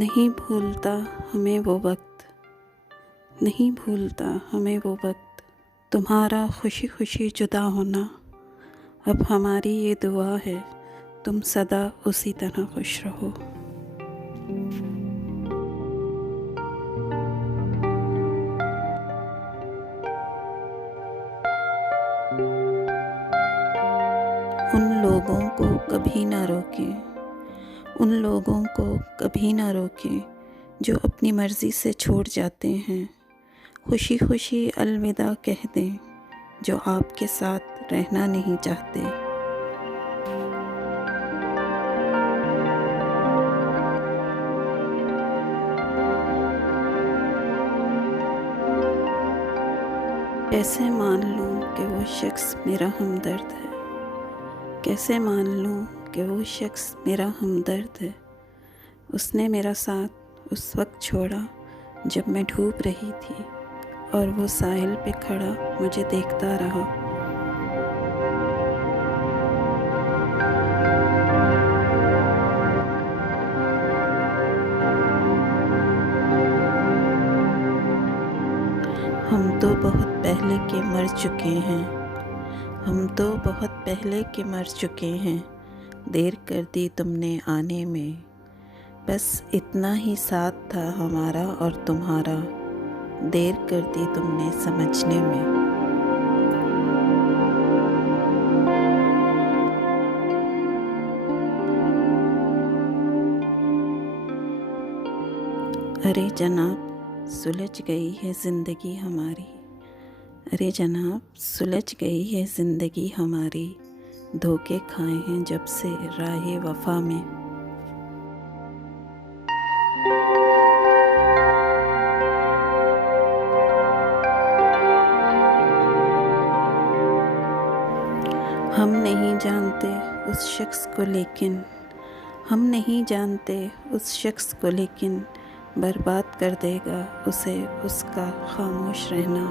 नहीं भूलता हमें वो वक्त, नहीं भूलता हमें वो वक्त, तुम्हारा खुशी खुशी जुदा होना। अब हमारी ये दुआ है, तुम सदा उसी तरह खुश रहो। उन लोगों को कभी ना रोकें, उन लोगों को कभी ना रोकें जो अपनी मर्ज़ी से छोड़ जाते हैं। खुशी खुशी अलविदा कह दें जो आपके साथ रहना नहीं चाहते। कैसे मान लूं कि वो शख्स मेरा हमदर्द है, कैसे मान लूं कि वो शख्स मेरा हमदर्द है। उसने मेरा साथ उस वक्त छोड़ा जब मैं डूब रही थी और वो साहिल पे खड़ा मुझे देखता रहा। हम तो बहुत पहले के मर चुके हैं, हम तो बहुत पहले के मर चुके हैं। देर कर दी तुमने आने में, बस इतना ही साथ था हमारा और तुम्हारा। देर कर दी तुमने समझने में। अरे जनाब, सुलझ गई है ज़िंदगी हमारी, अरे जनाब सुलझ गई है ज़िंदगी हमारी। धोखे खाए हैं जब से राहे वफ़ा में। हम नहीं जानते उस शख्स को लेकिन, हम नहीं जानते उस शख्स को लेकिन बर्बाद कर देगा उसे उसका खामोश रहना।